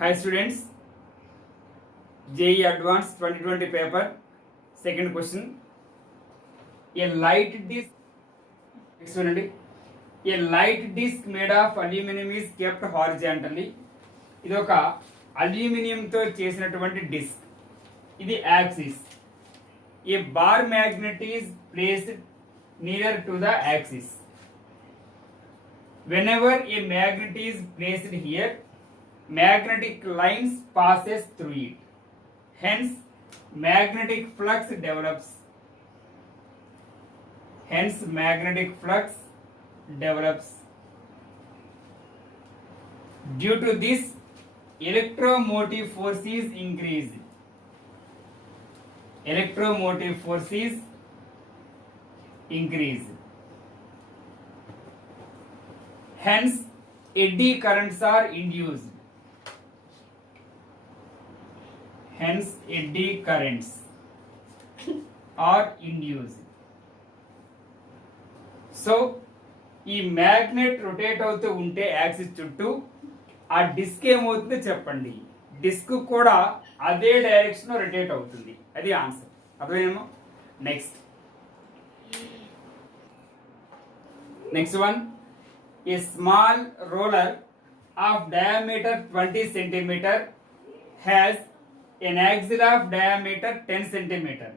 Hi students, JEE Advanced 2020 paper, second question. A light disc, a light disc made of aluminum is kept horizontally. ఇది ఒక అల్యూమినియంతో చేసినటువంటి డిస్క్. ఇది axis. A bar magnet is placed nearer to the axis. Whenever a magnet is placed here, magnetic lines passes through it. Hence, magnetic flux develops. Due to this, electromotive force is increased. Hence, eddy currents are induced. So ఈ magnet rotate అవుతూ ఉంటే యాక్సిస్ చుట్టూ ఆ డిస్క్ ఏమవుతుందో చెప్పండి. డిస్క్ కూడా అదే direction rotate అవుతుంది. అది ఆన్సర్. అర్థమేమో. Next one. A small roller of diameter 20 centimeter has an axle of diameter 10 centimeter.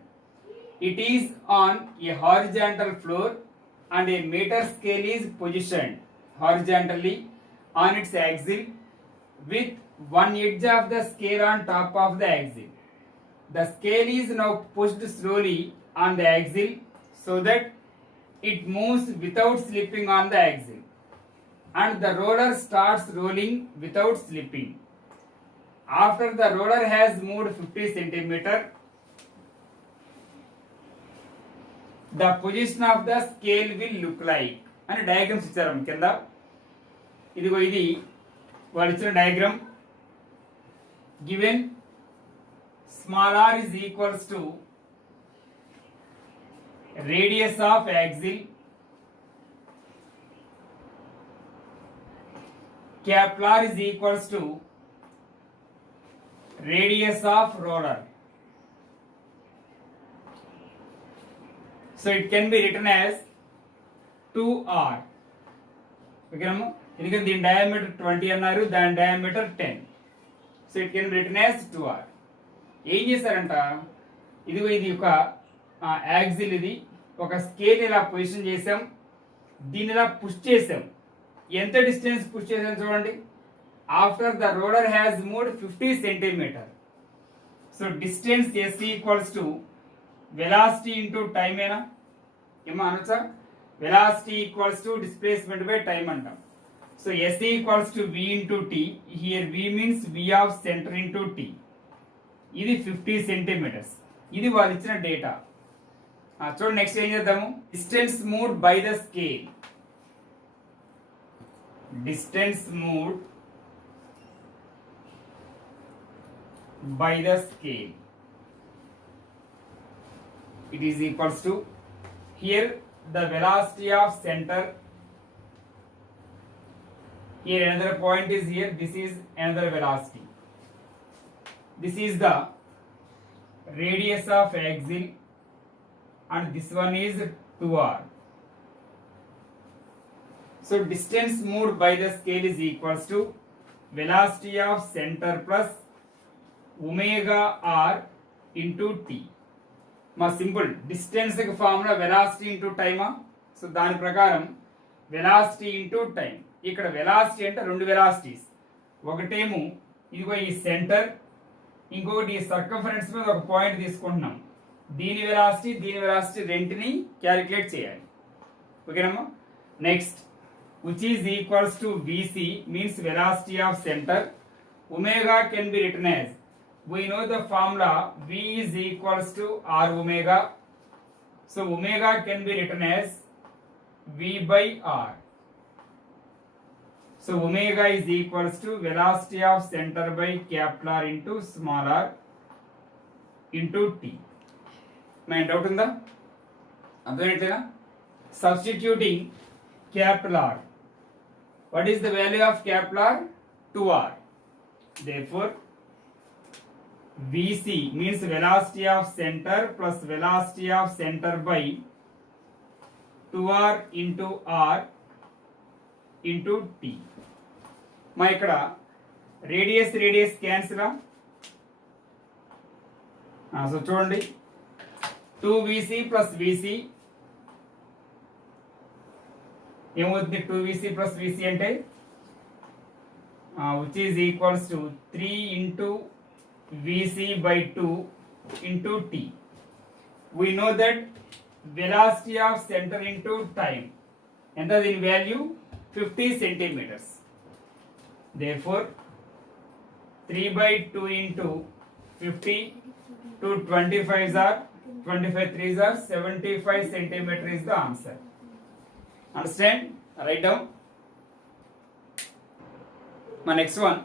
It is on a horizontal floor and a meter scale is positioned horizontally on its axle with one edge of the scale on top of the axle. The scale is now pushed slowly on the axle so that it moves without slipping on the axle, and the roller starts rolling without slipping. After the roller has moved 50 centimeter, the position of the scale will look like అని డయాగ్రామ్స్ ఇచ్చారు కింద. ఇదిగో ఇది వాళ్ళు ఇచ్చిన diagram. Given small r is equals to radius of axle, capital R is equals to radius of roller. So it can be written as 2r. ఓకేనమ్మా. ఎందుకంటే దీని డయామీటర్ 20 అన్నారు, దాని డయామీటర్ 10. So it can be written as 2r. ఏం చేశారంట, ఇదిగో ఇది ఒక యాక్సిల్, ఇది ఒక స్కేల్ ఇలా పొజిషన్ చేసాం, దీన్ని ఇలా పుష్ చేసాం. ఎంత డిస్టెన్స్ పుష్ చేసాం చూడండి. After the roller has moved 50 centimeter. So distance s equals to velocity into time ఏనా ఏమో అనొచ్చా. Velocity equals to displacement by time అంటాం. So s equals to v into t. Here v means v of centre into t. ఇది 50 centimeters. ఇది వాళ్ళు ఇచ్చిన డేటా. చూడండి నెక్స్ట్ ఏం చేద్దాము. Distance moved by the scale. By the scale, it is equals to, here the velocity of center, here another point is here, this is another velocity, this is the radius of axle, and this one is 2r. So distance moved by the scale is equals to velocity of center plus omega r into t. మా simple distance కి formula velocity into టైమా. సో దాని ప్రకారం velocity into time. ఇక్కడ వెలాసిటీ అంటే రెండు వెలాసిటీస్. ఒకటేమో ఇదిగో ఈ సెంటర్, ఇంకొకటి ఈ సర్కంఫరెన్స్ మీద ఒక పాయింట్ తీసుకుంటున్నాం. దీని వెలాసిటీ రెంటిని క్యాలిక్యులేట్ చేయాలి. ఓకేనమ్మా. Next, which is equals to vc means velocity of center. Omega can be written as, we know the formula v is equals to r omega. So omega can be written as v by r. So omega is equals to velocity of center by capital R into small r into t. My doubt ఉందా? అర్థమైనట్లేదా? Substituting capital R. What is the value of capital R? 2r. therefore vc means velocity of center plus velocity of center by 2r into r into t. మా ఇక్కడ radius cancel. So చూడండి 2vc plus vc ఏమవుతుంది, 2vc plus vc అంటే which is equals to 3 into vc by 2 into t. We know that velocity of center into time ఎంత దీని వాల్యూ 50 centimeters. Therefore 3 by 2 into 50 to 25s are 25 3s are 75 centimeter is the answer. Understand? Write down. My next one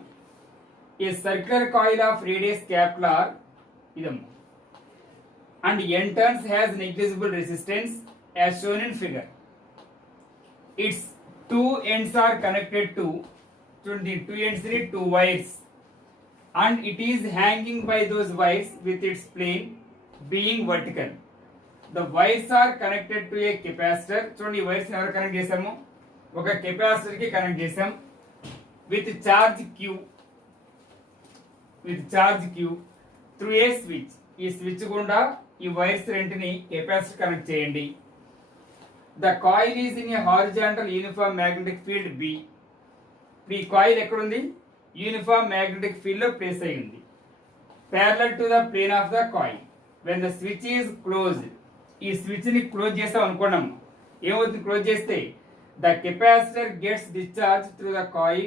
is circular coil of radius capital R idam and n turns has negligible resistance as shown in figure. Its two ends are connected to two ends need two wires and it is hanging by those wires with its plane being vertical. The wires are connected to a capacitor. చూడండి ఈ వైర్స్ ఎవరు కనెక్ట్ చేసాము, ఒక కెపాసిటర్ కి కనెక్ట్ చేసాం with charge q through a switch. ఈ స్విచ్ గుండా ఈ వైర్స్ రెంటిని కెపాసిటర్ కనెక్ట్ చేయండి. The coil is in a horizontal uniform magnetic field B. ఈ కాయిల్ ఎక్కడుంది, యూనిఫామ్ మ్యాగ్నెటిక్ ఫీల్డ్ లో ప్లేస్ అయి ఉంది parallel to the plane of the coil. When the switch is closed, ఈ స్విచ్ ని క్లోజ్ చేసాం అనుకున్నాం, ఏమవుతుంది క్లోజ్ చేస్తే the capacitor gets discharged through the coil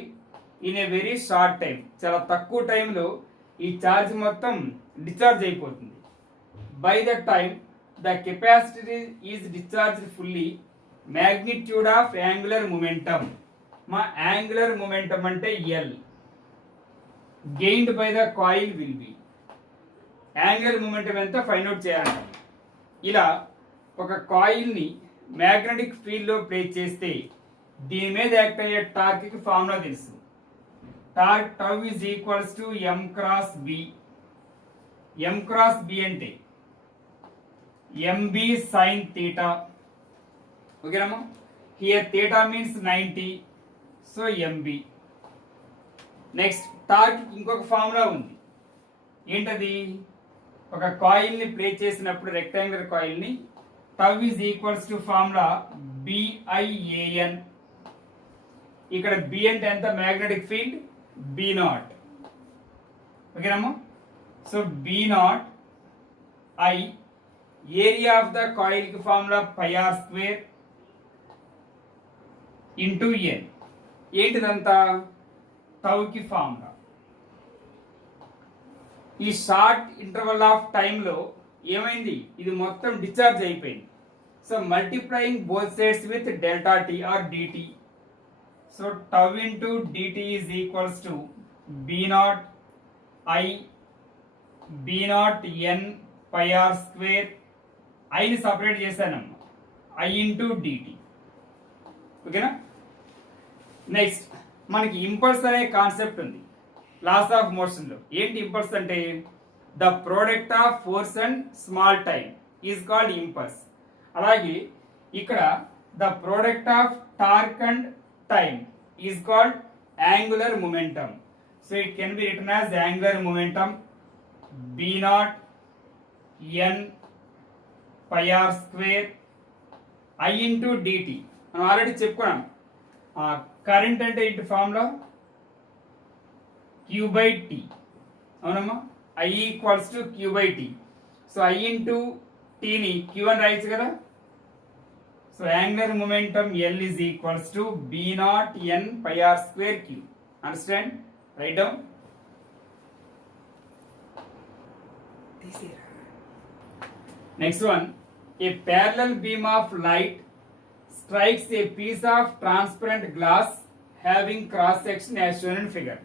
in a very short time. చాలా తక్కువ టైంలో ఈ ఛార్జ్ మొత్తం డిశ్చార్జ్ అయిపోతుంది. By the time the capacitor is discharged fully, magnitude of angular momentum, మా యాంగులర్ మొమెంటం అంటే L gained by the coil will be. Angular momentum ఎంత find out చేయాలంట. ఇలా ఒక కాయిల్ ని మ్యాగ్నెటిక్ ఫీల్డ్ లో ప్లేస్ చేస్తే దీని మీద యాక్ట్ అయ్యే టార్క్ కి ఫార్ములా తెలుసు. Torque tau is equals to m cross b. m cross b అంటే mb sin theta. ఓకేనమ్మా, here theta means 90, so mb. Next torque ఇంకొక ఫార్ములా ఉంది, ఏంటది, ఒక కాయిల్ ని ప్లేస్ చేసినప్పుడు రెక్టాంగులర్ కాయిల్ ని tau is equals to formula BIAN. ఇక్కడ B అంటే ఎంత, మ్యాగ్నెటిక్ ఫీల్డ్ B0. ఓకేనమ్మా, so B0 I area of the coil కి ఫార్ములా πr² ఇంటూ n. ఏంటిదంతా, టౌకి ఫార్ములా. ఈ షార్ట్ ఇంటర్వల్ ఆఫ్ టైంలో ఏమైంది, ఇది మొత్తం డిశ్చార్జ్ అయిపోయింది. So multiplying both sides with delta T or d t. So tau into d t is equals to B0 I B0 n πr². ఐని సపరేట్ చేశానమ్మా, I ఇంటూ డిటి. ఓకేనా. నెక్స్ట్ మనకి ఇంపల్స్ అనే కాన్సెప్ట్ ఉంది లాస్ ఆఫ్ మోషన్ లో. ఏంటి impulse అంటే, the product of force and small time is called impulse. అలాగే ఇక్కడ the product of torque and time is called angular momentum. So it can be written as angular momentum B0 n πr² I into dt. మనం already చెప్పుకున్నాం, current అంటే ఇంటి formula Q/T. అవునమ్మా, I equals to Q/T. So I into టీని Q అని రాయొచ్చు కదా. So angular momentum L is equals to B0 n πr² Q. Understand? Right down. Next one, a parallel beam of light strikes a piece of transparent glass having cross section as shown in figure.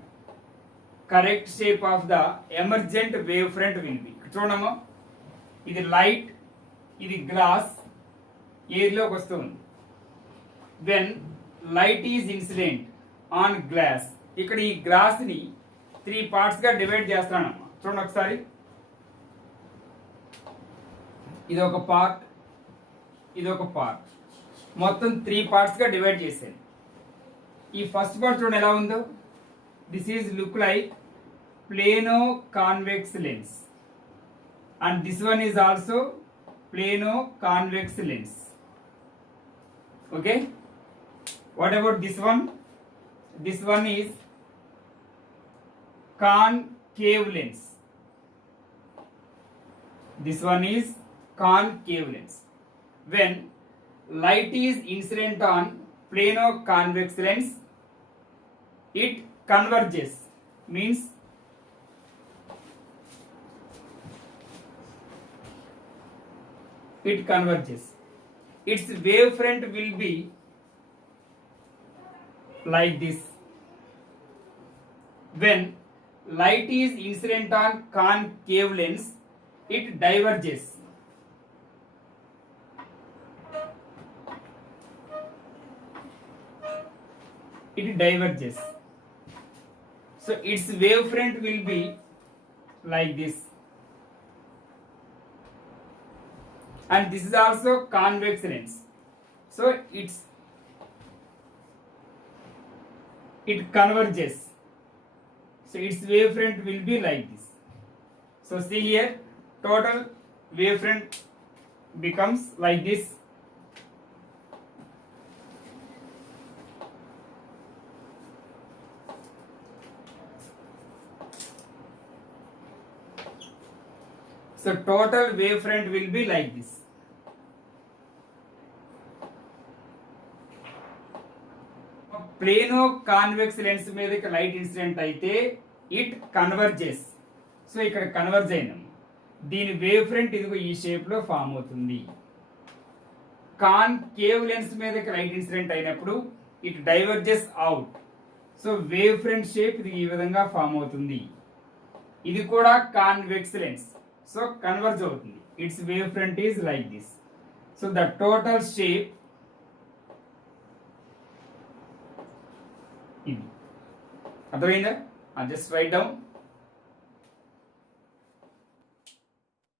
Correct shape of the emergent wavefront will be. చూడమ్మా, ఇది లైట్, ఇది గ్లాస్, ఎయిర్లోకి వస్తుంది. when light is incident on glass, ఇక్కడ ఈ గ్లాస్ ని త్రీ పార్ట్స్గా డివైడ్ చేస్తానమ్మా. చూడండి ఒకసారి, ఇది ఒక పార్ట్, ఇది ఒక పార్ట్, మొత్తం త్రీ పార్ట్స్గా డివైడ్ చేశాను. ఈ ఫస్ట్ పార్ట్ చూడండి ఎలా ఉందో. This is look like plano convex lens and this one is also plano convex lens. Okay, what about this one? This one is concave lens. This one is concave lens. When light is incident on plano convex lens, it converges, means it converges. Its wavefront will be like this. When light is incident on concave lens, it diverges. It diverges. So its wavefront will be like this. And this is also convex lens, so it converges, so its wavefront will be like this. So see here, total wavefront becomes like this. So total wavefront will be like this. Plano convex lens మీదకి light incident అయితే it converges. So ఇక్కడ కన్వర్జ్ అయినాం. దీని wave front ఇదిగో ఈ షేప్ లో ఫామ్ అవుతుంది. Concave lens మీదకి లైట్ ఇన్సిడెంట్ అయినప్పుడు it diverges out. So wave front shape ఇది ఈ విధంగా ఫామ్ అవుతుంది. ఇది కూడా కాన్వెక్స్ లెన్స్, సో కన్వర్జ్ అవుతుంది. It's wave front is like this. So the total shape ఇది. అర్థమైందా? Just right down.